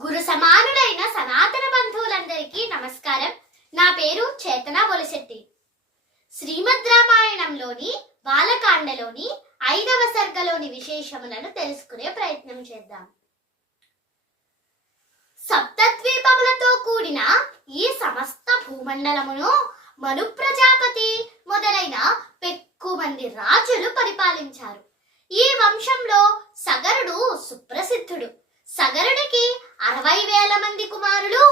గురు సమానులైన సనాతన బంధువులందరికీ నమస్కారం. నా పేరు చేతన బొలిశెట్టి. శ్రీమద్ రామాయణంలోని బాలకాండలోని 5వ సర్గలోని విశేషములను తెలుసుకునే ప్రయత్నం చేద్దాం. సప్తద్వీపములతో కూడిన ఈ సమస్త భూమండలమును మను ప్రజాపతి మొదలైన పెక్కుమంది రాజులు పరిపాలించారు. ఈ వంశంలో సగరుడు సుప్రసిద్ధుడు. సగరుడికి 60,000 మంది కుమారులు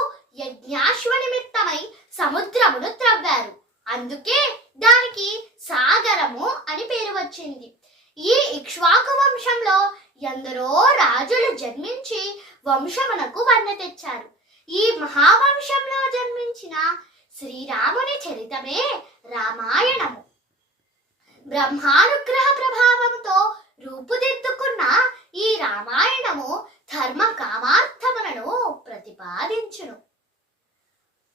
యజ్ఞాశ్వ నిమిత్తమై సముద్రమును త్రవ్వారు. అందుకే దానికి సాగరము అని పేరు వచ్చింది. ఈ ఇక్ష్వాకు వంశంలో ఎందరో రాజులు జన్మించి వంశమునకు వన్నె తెచ్చారు. ఈ మహావంశంలో జన్మించిన శ్రీరాముని చరితమే రామాయణము. బ్రహ్మానుగ్రహ ప్రభావముతో రూపుదిద్దుకున్న ఈ రామాయణము ధర్మ కామార్థములను ప్రతిపాదించును.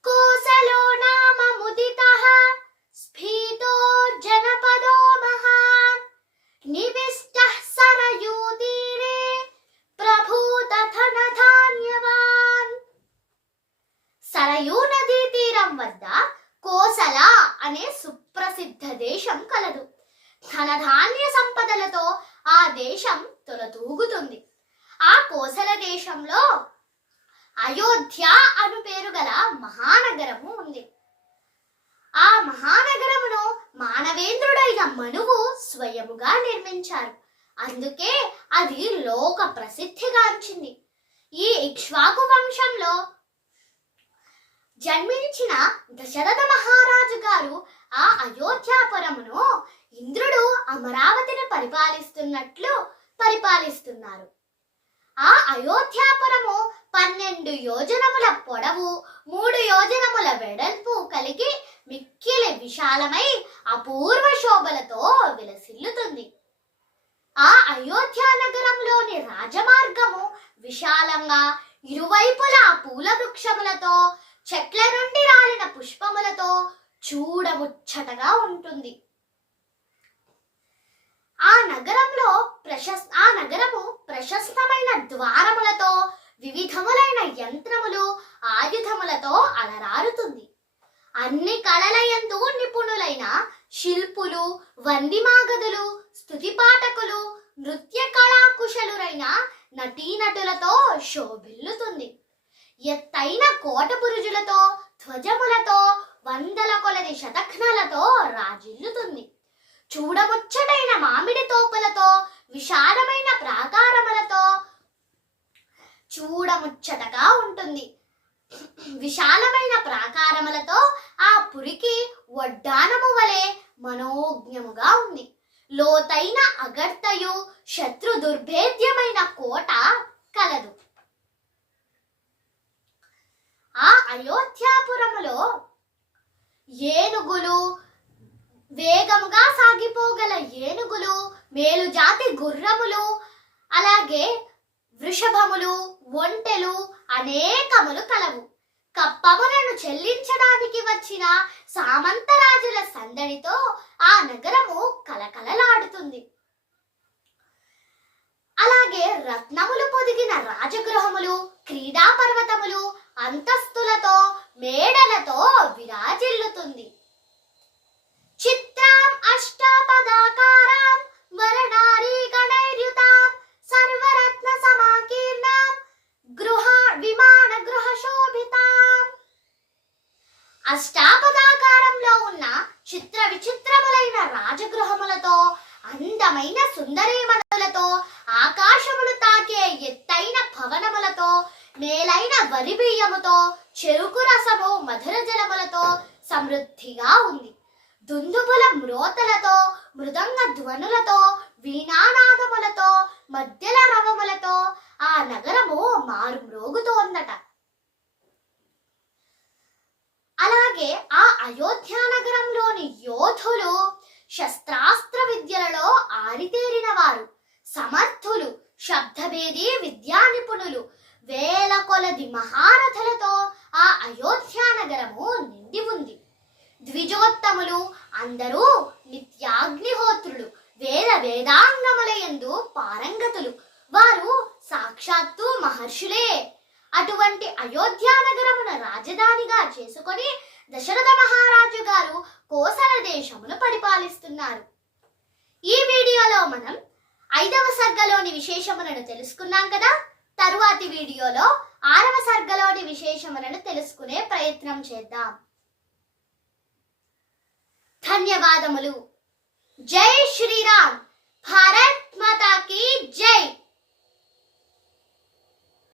కోసలో నామ ముదితః స్ఫీతో జనపదో మహాన్ నివిష్టః సరయూ తీరే ప్రభూత ధనధాన్యవాన్. సరయూ నదీ తీరం వద్ద కోసల అనే సుప్రసిద్ధ దేశం కలదు. ధనధాన్య సంపదలతో ఆ దేశం తొలతూగుతుంది. ఆ కోసల దేశంలో అయోధ్య అను పేరు గల మహానగరము ఉంది. ఆ మహానగరమును మానవేంద్రుడైన మనువు స్వయముగా నిర్మించారు. అందుకే అది లోక ప్రసిద్ధిగాంచింది. ఈ ఇక్ష్వాకు వంశంలో జన్మించిన దశరథ మహారాజు గారు ఆ అయోధ్యాపురమును ఇంద్రుడు అమరావతిని పరిపాలిస్తున్నట్లు పరిపాలిస్తున్నారు. ఆ అయోధ్యాపురము 12 యోజనముల పొడవు 3 యోజనముల వెడల్పు కలిగి మిక్కిలి విశాలమై అపూర్వ శోభలతో విలసిల్లుతుంది. ఆ అయోధ్య నగరంలోని రాజమార్గము విశాలంగా ఇరువైపులా పూల వృక్షములతో చెట్ల నుండి రాలిన పుష్పములతో చూడముచ్చటగా ఉంటుంది. ఆ నగరము ప్రశస్తమైన ద్వారములతో వివిధములైన యంత్రములు ఆయుధములతో అలరారుతుంది. అన్ని కళలయందు నిపుణులైన శిల్పులు, వందిమాగదులు, స్తుతిపాఠకులు, నృత్య కళాకుశలురైన నటీనటులతో శోభిల్లుతుంది. ఎత్తైన కోట బురుజులతో, ధ్వజములతో, వందల కొలది శతఘ్నాలతో రాజిల్లుతుంది. చూడముచ్చటైన మామిడి తోపులతో, విశాలమైన ప్రాకారములతో చూడముచ్చటగా ఉంటుంది. విశాలమైన ప్రాకారములతో ఆ పురికి వడ్డానము వలె మనోజ్ఞముగా ఉంది. లోతైన అగర్తయు శత్రు దుర్భేద్యమైన కోట కలదు. ఆ అయోధ్యాపురములో ఏనుగులు, వేగముగా సాగిపోగల ఏనుగులు, మేలుజాతి గుర్రములు, అలాగే వృషభములు, ఒంటెలు అనేకములు కలవు. కప్పములను చెల్లించడానికి వచ్చిన సామంతరాజుల సందడితో ఆ నగరము కలకలలాడుతుంది. అలాగే రత్నములు పొదిగిన రాజగృహములు, క్రీడా పర్వతములు, అంతస్తులతో మేడలతో విరాజిల్లుతుంది. చిత్రాం అష్టాపదాకారాం వరనారీ గణైర్యుతాం సర్వరత్న సమాకీర్ణాం విమాన గృహ శోభితాం. అష్టాపదాకారంలో ఉన్న చిత్ర విచిత్రములైన రాజగృహములతో, అందమైన సుందరీమణులతో, ఆకాశములు తాకే ఎత్తైన భవనములతో, మేలైన వరి బియ్యముతో, చెరుకు రసము, మధుర జలములతో సమృద్ధిగా ఉంది. దుందుబుల మ్రోతలతో, మృదంగ ధ్వనులతో, వీణానాదములతో, మధ్యల రవములతో ఆ నగరము మారుమ్రోగుతోందట. అలాగే ఆ అయోధ్య నగరంలోని యోధులు శస్త్రాస్త్ర విద్యలలో ఆరితేరిన వారు, సమర్థులు, శబ్దభేది విద్యా నిపుణులు, వేల కొలది మహారథులతో ఆ అయోధ్య నగరము నిండి ఉంది. ద్విజోత్తములు అందరూ నిత్యాగ్నిహోత్రులు, వేదాంగములయందు పారంగతులు. వారు సాక్షాత్తు మహర్షులే. అటువంటి అయోధ్య నగరమును రాజధానిగా చేసుకొని దశరథ మహారాజు గారు కోసల దేశమును పరిపాలిస్తున్నారు. ఈ వీడియోలో మనం 5వ సర్గలోని విశేషములను తెలుసుకున్నాం కదా. తరువాతి వీడియోలో 6వ సర్గలోని విశేషములను తెలుసుకునే ప్రయత్నం చేద్దాం. ధన్యవాదములు. జై శ్రీరామ్. భారత్ మాతా కీ జై.